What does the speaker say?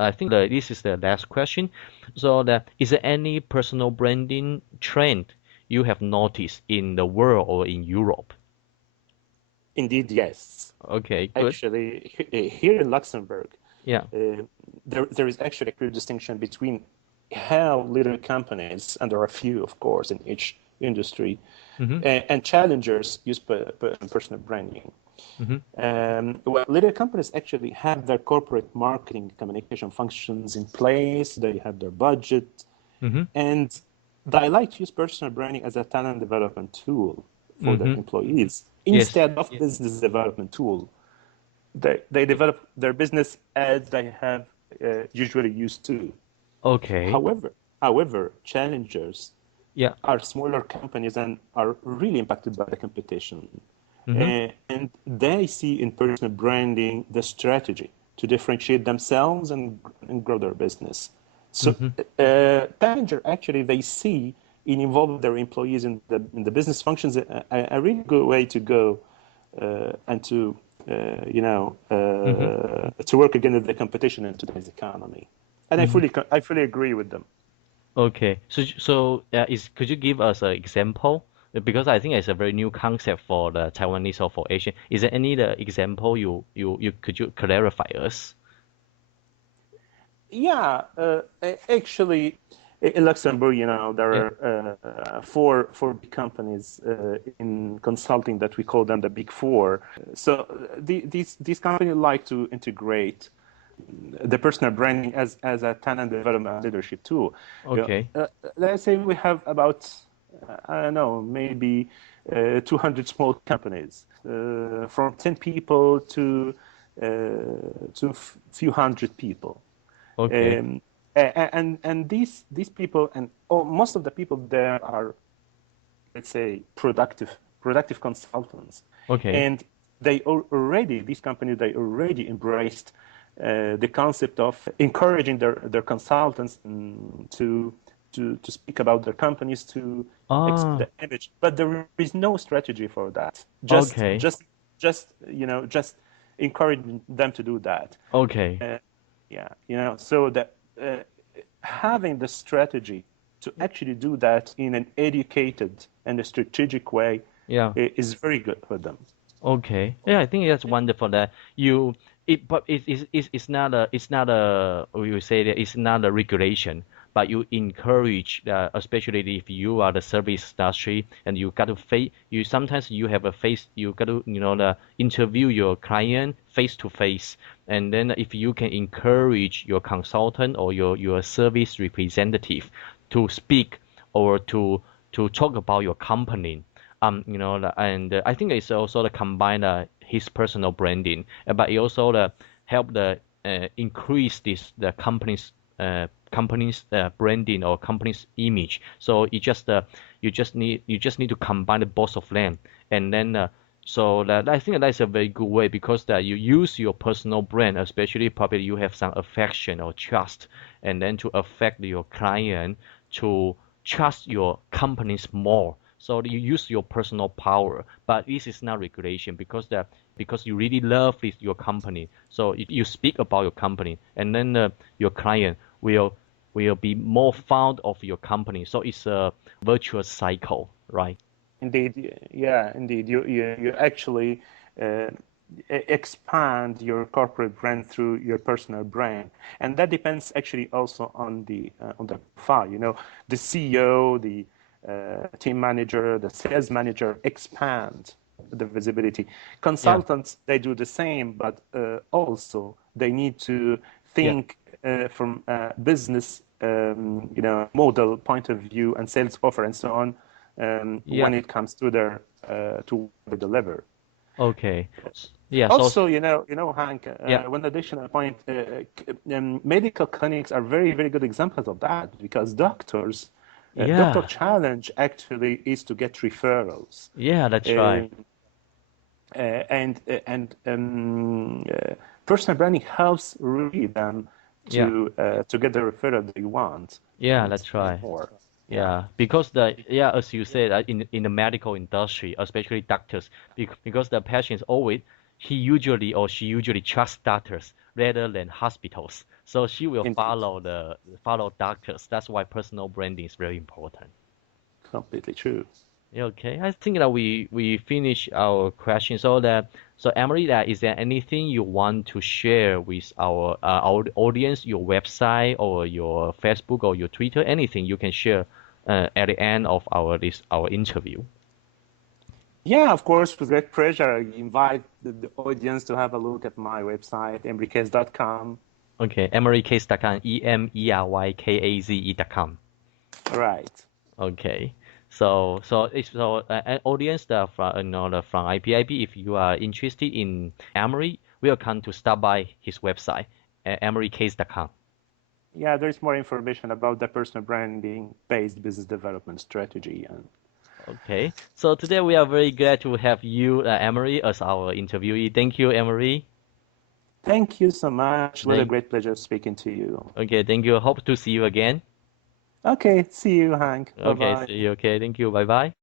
I think this is the last question. So is there any personal branding trend you have noticed in the world or in Europe? Indeed, yes. Okay, good. Actually, here in Luxembourg, Yeah. there is actually a clear distinction between how little companies, and there are a few, of course, in each industry, and challengers use personal branding. Well, little companies actually have their corporate marketing communication functions in place. They have their budget, and they like to use personal branding as a talent development tool for their employees instead of business development tool. They develop their business as they have usually used to. Okay. However, challengers Yeah. are smaller companies and are really impacted by the competition. And they see in personal branding the strategy to differentiate themselves and grow their business. So challenger actually they see in involving their employees in the business functions a really good way to go and to to work against the competition in today's economy. And I fully agree with them. Okay. So could you give us an example? Because I think it's a very new concept for the Taiwanese or for Asian. Is there any example you could you clarify us? Yeah, actually, in Luxembourg, there are four big companies in consulting that we call them the Big Four. So these companies like to integrate the personal branding as a talent development leadership tool. Okay. Let's say we have about, I don't know, maybe 200 small companies, from 10 people to a few hundred people. Okay. And these people and most of the people there are, let's say, productive consultants. Okay. And these companies already embraced the concept of encouraging their consultants to speak about their companies, to expand the image, but there is no strategy for that. Just encouraging them to do that. Okay. So that having the strategy to actually do that in an educated and a strategic way is very good for them. Okay. Yeah, I think that's wonderful that but it's not a regulation, but you encourage, especially if you are the service industry and you got to sometimes you have you got to, interview your client face to face. And then if you can encourage your consultant or your service representative to speak or to talk about your company, and I think it's also the combine his personal branding, but it also help increase the company's branding or company's image. So you just need to combine the both of them, and then so that I think that's a very good way, because that you use your personal brand, especially probably you have some affection or trust, and then to affect your client to trust your companies more. So you use your personal power, but this is not regulation, because you really love your company. So you speak about your company, and then your client will be more fond of your company. So it's a virtuous cycle, right? Indeed, yeah, indeed. You actually expand your corporate brand through your personal brand, and that depends actually also on the profile. The CEO, the team manager, the sales manager expand the visibility. Consultants, they do the same, but also they need to think from a business model point of view and sales offer and so on when it comes to their to deliver. Okay. Yeah. Also, Hank, one additional point, medical clinics are very, very good examples of that, because doctor challenge actually is to get referrals. Yeah, that's right. And personal branding helps really them to get the referral they want. Yeah, that's right. More. Yeah, because as you said, in the medical industry, especially doctors, because the patients always, he usually or she usually trusts doctors rather than hospitals. So she will follow doctors. That's why personal branding is very important. Completely true. Okay, I think that we finish our question. So Emery, is there anything you want to share with our audience, your website or your Facebook or your Twitter, anything you can share at the end of our interview? Yeah, of course, with great pleasure. I invite the audience to have a look at my website, emerykaze.com. Okay, emerykaze.com, EMERYKAZE.com. Right. Okay. So an audience from IPIB, if you are interested in Emery, welcome to stop by his website at emerykaze.com. Yeah, there's more information about the personal branding based business development strategy. Okay. So today we are very glad to have you, Emery, as our interviewee. Thank you, Emery. Thank you so much. It was a great pleasure speaking to you. Okay, thank you. Hope to see you again. Okay, see you, Hank. Okay, Bye-bye. see you. Okay, thank you. Bye-bye.